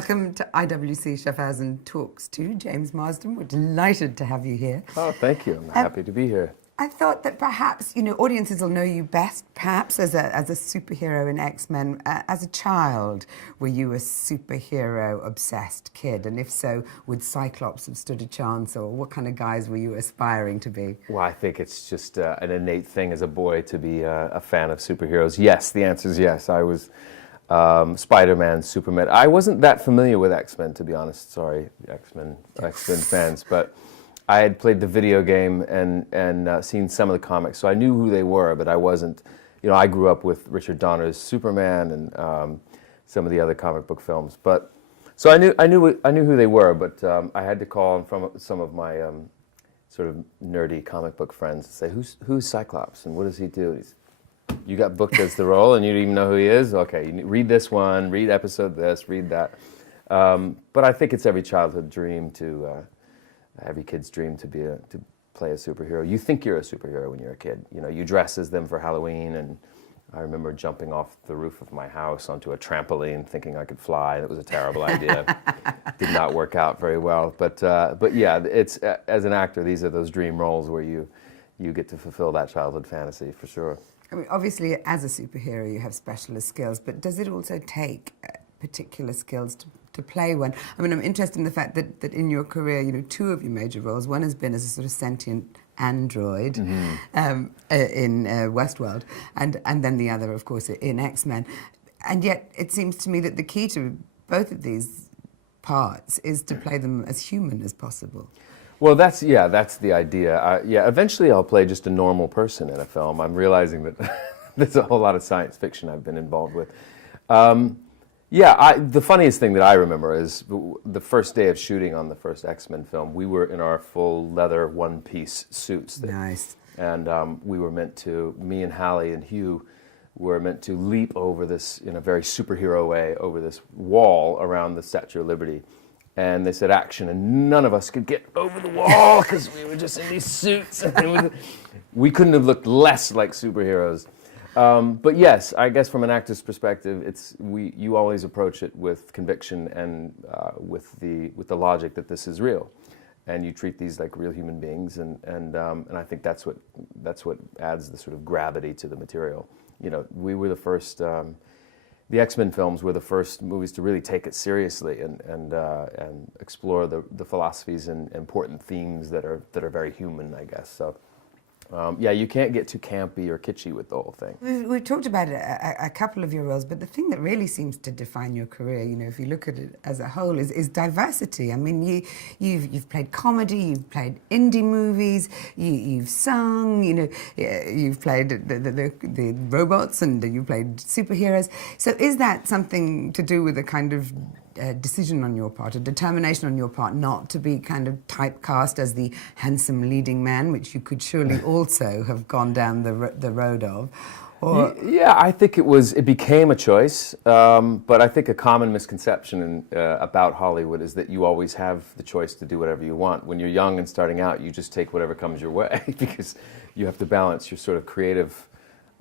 Welcome to IWC Schaffhausen Talks to James Marsden. We're delighted to have you here. Oh, thank you. I'm happy to be here. I thought that perhaps, audiences will know you best, perhaps as a superhero in X-Men. As a child, were you a superhero-obsessed kid? And if so, would Cyclops have stood a chance, or what kind of guys were you aspiring to be? Well, I think it's just an innate thing as a boy to be a fan of superheroes. Yes, the answer is yes. I was Spider-Man, Superman. I wasn't that familiar with X-Men, to be honest. Sorry, X-Men fans, but I had played the video game and seen some of the comics, so I knew who they were, but I wasn't, I grew up with Richard Donner's Superman and some of the other comic book films. But so I knew who they were, but I had to call on from some of my sort of nerdy comic book friends and say, who's Cyclops and what does he do? And you got booked as the role and you don't even know who he is? Okay, you read this one, read episode this, read that. But I think it's every childhood dream every kid's dream to play a superhero. You think you're a superhero when you're a kid. You dress as them for Halloween, and I remember jumping off the roof of my house onto a trampoline thinking I could fly. That was a terrible idea. Did not work out very well. But yeah, it's as an actor, these are those dream roles where you get to fulfill that childhood fantasy for sure. I mean, obviously, as a superhero, you have specialist skills, but does it also take particular skills to play one? I mean, I'm interested in the fact that in your career, two of your major roles, one has been as a sort of sentient android in Westworld, and then the other, of course, in X-Men. And yet, it seems to me that the key to both of these parts is to play them as human as possible. Well, that's the idea. Eventually I'll play just a normal person in a film. I'm realizing that there's a whole lot of science fiction I've been involved with. The funniest thing that I remember is the first day of shooting on the first X-Men film, we were in our full leather one-piece suits. Nice. And we were meant to, me and Hallie and Hugh were meant to leap over this, in a very superhero way, over this wall around the Statue of Liberty. And they said action, and none of us could get over the wall because we were just in these suits. We couldn't have looked less like superheroes. But yes, I guess from an actor's perspective, you always approach it with conviction and with the logic that this is real, and you treat these like real human beings, and I think that's what adds the sort of gravity to the material. We were the first. The X-Men films were the first movies to really take it seriously and explore the philosophies and important themes that are very human, I guess. So. You can't get too campy or kitschy with the whole thing. We've talked about a couple of your roles, but the thing that really seems to define your career, if you look at it as a whole, is diversity. I mean, you've played comedy, you've played indie movies, you've sung, you've played the robots, and you've played superheroes. So is that something to do with a kind of decision on your part, a determination on your part not to be kind of typecast as the handsome leading man, which you could surely also have gone down the road of? Or... Yeah, I think it became a choice, but I think a common misconception about Hollywood is that you always have the choice to do whatever you want. When you're young and starting out, you just take whatever comes your way because you have to balance your sort of creative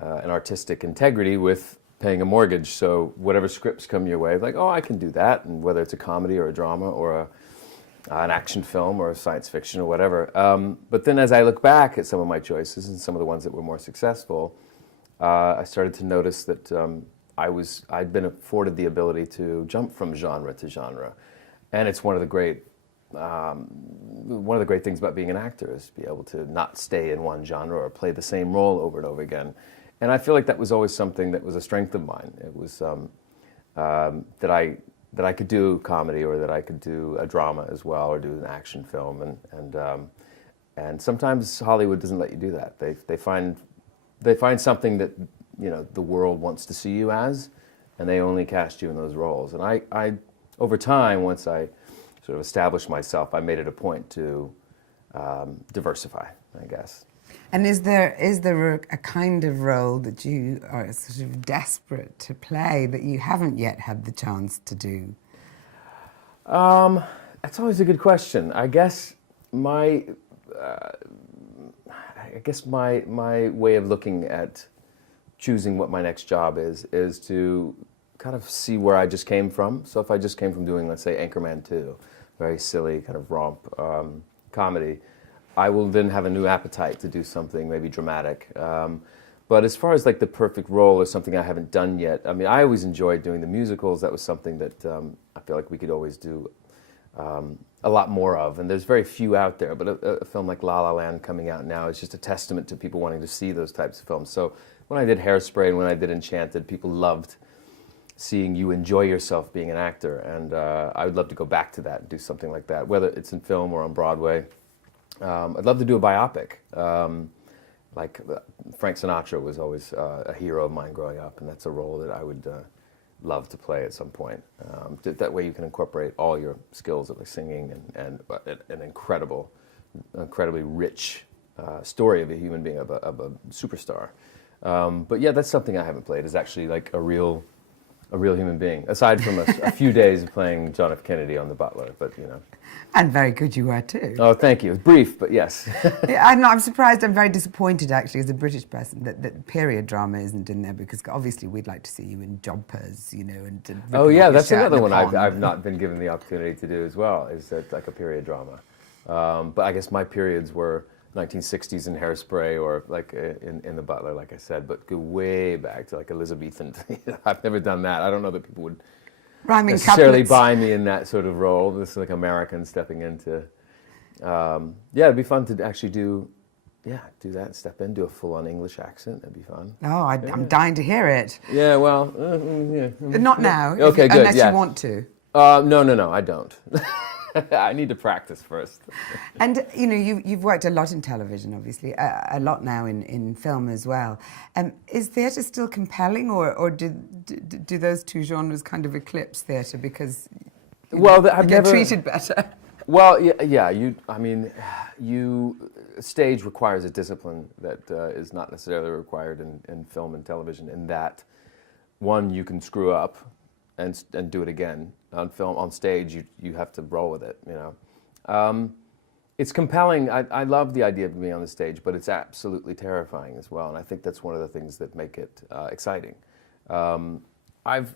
and artistic integrity with paying a mortgage. So whatever scripts come your way, like, oh, I can do that, and whether it's a comedy or a drama or an action film or a science fiction or whatever. But then as I look back at some of my choices and some of the ones that were more successful, I started to notice that I'd been afforded the ability to jump from genre to genre, and it's one of the great things about being an actor is to be able to not stay in one genre or play the same role over and over again. And I feel like that was always something that was a strength of mine. It was that I could do comedy, or that I could do a drama as well, or do an action film. And sometimes Hollywood doesn't let you do that. They find something that the world wants to see you as, and they only cast you in those roles. And I over time, once I sort of established myself, I made it a point to diversify, I guess. And is there a kind of role that you are sort of desperate to play that you haven't yet had the chance to do? That's always a good question. I guess my way of looking at choosing what my next job is to kind of see where I just came from. So if I just came from doing, let's say, Anchorman 2, very silly kind of romp comedy, I will then have a new appetite to do something maybe dramatic. But as far as like the perfect role or something I haven't done yet, I mean, I always enjoyed doing the musicals. That was something that I feel like we could always do a lot more of. And there's very few out there, but a film like La La Land coming out now is just a testament to people wanting to see those types of films. So when I did Hairspray and when I did Enchanted, people loved seeing you enjoy yourself being an actor. And I would love to go back to that and do something like that, whether it's in film or on Broadway. I'd love to do a biopic. Like Frank Sinatra was always a hero of mine growing up, and that's a role that I would love to play at some point. That way you can incorporate all your skills of like singing and an incredibly rich story of a human being, of a superstar. But yeah, that's something I haven't played, is actually like a real human being, aside from a few days of playing John F. Kennedy on The Butler, but you know. And very good you were too. Oh, thank you. Brief, but yes. Yeah, I'm surprised, I'm very disappointed actually as a British person that period drama isn't in there, because obviously we'd like to see you in jompers, you know, and oh yeah, that's another one I've not been given the opportunity to do as well, is that like a period drama. But I guess my periods were 1960s in Hairspray, or like in The Butler, like I said, but go way back to like Elizabethan. I've never done that. I don't know that people would rhyming necessarily couplets. buy me in that sort of role. This is like American stepping into. Yeah, it'd be fun to actually do that, step in, do a full-on English accent. That'd be fun. Oh, I'm dying to hear it. Yeah, well, yeah. Not now. Okay, good. Unless yeah. you want to. No, I don't. I need to practice first. And you know, you've worked a lot in television, obviously, a lot now in film as well. Is theatre still compelling, or do those two genres kind of eclipse theatre because you get treated better? Well, yeah. Stage requires a discipline that is not necessarily required in film and television. In that, one, you can screw up and do it again. On stage, you have to roll with it, you know. It's compelling. I love the idea of being on the stage, but it's absolutely terrifying as well, and I think that's one of the things that make it exciting. I've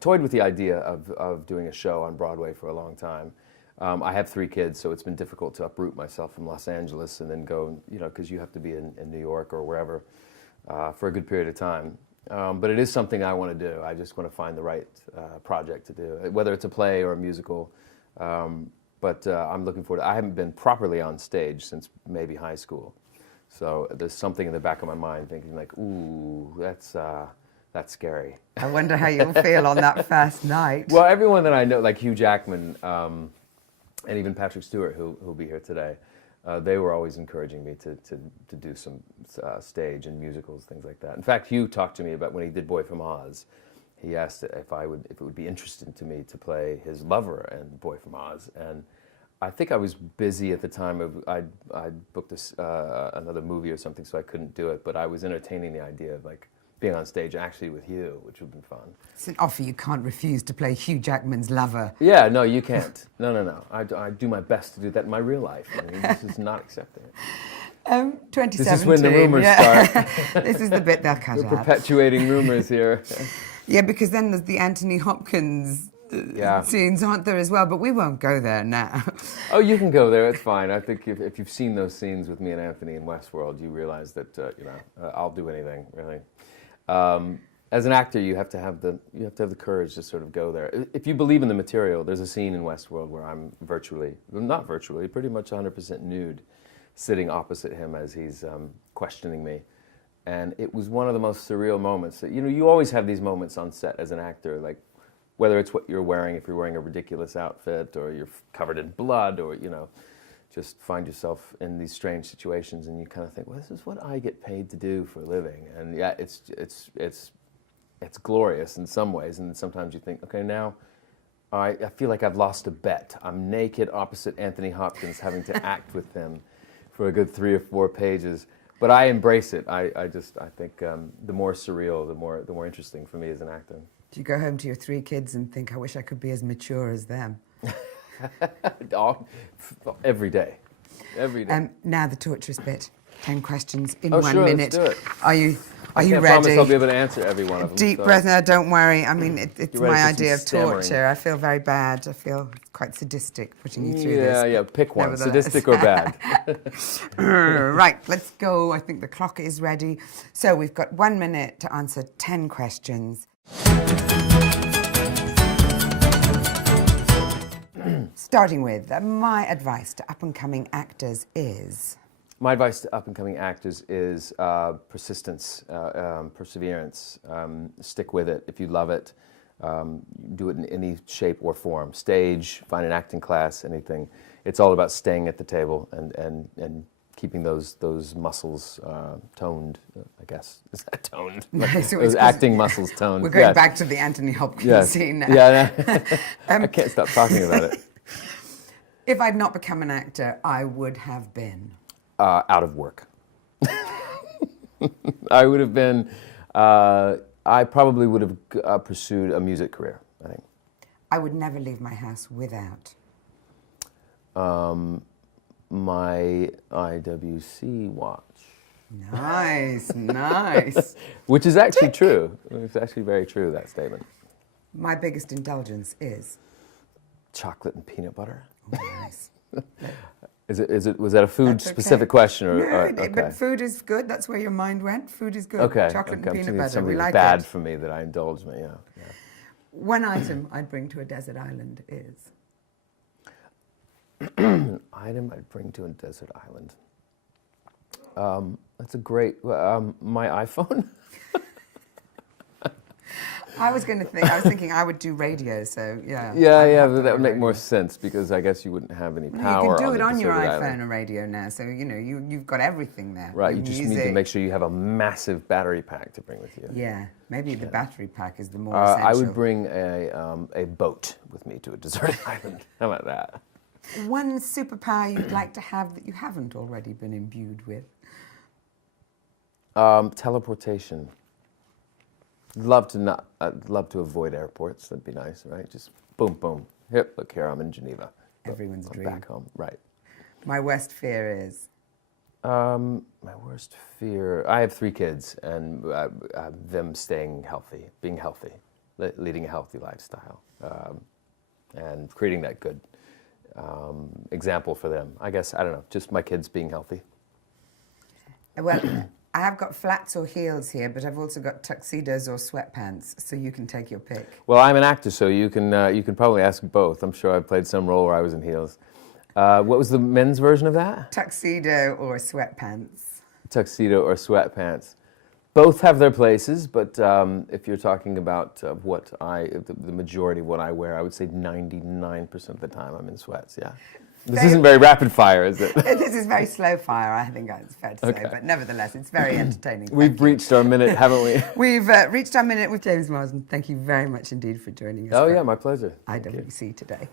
toyed with the idea of doing a show on Broadway for a long time. I have 3 kids, so it's been difficult to uproot myself from Los Angeles and then go, you know, because you have to be in New York or wherever for a good period of time. But it is something I want to do. I just want to find the right project to do, whether it's a play or a musical. But I'm looking forward to it. I haven't been properly on stage since maybe high school. So there's something in the back of my mind thinking like, ooh, that's scary. I wonder how you'll feel on that first night. Well, everyone that I know, like Hugh Jackman and even Patrick Stewart, who'll be here today, they were always encouraging me to do some stage and musicals, things like that. In fact, Hugh talked to me about when he did Boy from Oz. He asked if it would be interesting to me to play his lover in Boy from Oz, and I think I was busy at the time. I'd booked another movie or something, so I couldn't do it. But I was entertaining the idea of like being on stage actually with Hugh, which would be fun. It's an offer you can't refuse, to play Hugh Jackman's lover. Yeah, no, you can't. No. I do my best to do that in my real life. I mean, this is not accepting it. 2017. This is when the rumors start. This is the bit they'll cut out. We're perpetuating rumors here. Yeah, because then there's the Anthony Hopkins scenes, aren't there, as well? But we won't go there now. Oh, you can go there. It's fine. I think if you've seen those scenes with me and Anthony in Westworld, you realize that I'll do anything really. As an actor, you have to have the courage to sort of go there. If you believe in the material, there's a scene in Westworld where I'm pretty much 100% nude, sitting opposite him as he's questioning me. And it was one of the most surreal moments. You always have these moments on set as an actor, like whether it's what you're wearing, if you're wearing a ridiculous outfit, or you're covered in blood, or just find yourself in these strange situations, and you kind of think, well, this is what I get paid to do for a living. And yeah, it's glorious in some ways, and sometimes you think, okay, now I feel like I've lost a bet. I'm naked opposite Anthony Hopkins, having to act with him for a good 3 or 4 pages. But I embrace it. I think the more surreal, the more interesting for me as an actor. Do you go home to your 3 kids and think, I wish I could be as mature as them? Every day. Every day. Now the torturous bit. 10 questions in 1 sure, minute. Let's do it. Are Are you can't ready? promise I'll be able to answer every one of them. Deep so- breath. No, don't worry. I mean, it's You ready my for some idea of stammering? torture. I feel very bad. I feel quite sadistic putting you through this. Yeah, pick one, nevertheless. sadistic or bad. Right, let's go. I think the clock is ready. So we've got 1 minute to answer 10 questions. Starting with, my advice to up-and-coming actors is... My advice to up-and-coming actors is persistence, perseverance. Stick with it. If you love it, do it in any shape or form. Stage, find an acting class, anything. It's all about staying at the table and keeping those muscles toned, I guess. Is that toned? So those acting muscles toned. We're going yes. back to the Anthony Hopkins Yes. scene now. Yeah, I can't stop talking about it. If I'd not become an actor, I would have been... out of work. I would have been, I probably would have pursued a music career, I think. I would never leave my house without... my IWC watch. Nice, nice. Which is actually true. It's actually very true, that statement. My biggest indulgence is... Chocolate and peanut butter. Oh, nice. Was that a food-specific question? Or, No, okay. but food is good. That's where your mind went. Food is good. Okay. Chocolate okay. and I'm peanut butter. something We like bad it. for me that I indulge me, yeah. One item I'd bring to a desert island is... Item I'd bring to a desert island. That's a great, my iPhone. I was thinking I would do radio, so yeah. Yeah, but that would make more sense because I guess you wouldn't have any power. You can do it the on your deserted iPhone island. or radio now, so you know you've got everything there. Right, Your you just need to music. make sure you have a massive battery pack to bring with you. Yeah, maybe the battery pack is the more essential. I would bring a boat with me to a deserted island. How about that? One superpower you'd like to have that you haven't already been imbued with. Teleportation. I'd love to avoid airports. That'd be nice, right? Just boom, boom. Yep, look here, I'm in Geneva. Everyone's I'm dream. back home, right. My worst fear is... My worst fear, I have 3 kids and them staying healthy, being healthy, leading a healthy lifestyle, and creating that good example for them. I guess, I don't know, just my kids being healthy. Well, I have got flats or heels here, but I've also got tuxedos or sweatpants, so you can take your pick. Well, I'm an actor, so you can probably ask both. I'm sure I played some role where I was in heels. What was the men's version of that? Tuxedo or sweatpants. Tuxedo or sweatpants. Both have their places, but if you're talking about the majority of what I wear, I would say 99% of the time I'm in sweats, yeah. This isn't very rapid fire, is it? This is very slow fire, I think it's fair to say, but nevertheless, it's very entertaining. We've reached our minute, haven't we? We've reached our minute with James Marsden. Thank you very much indeed for joining us. Oh yeah, my pleasure. IWC today.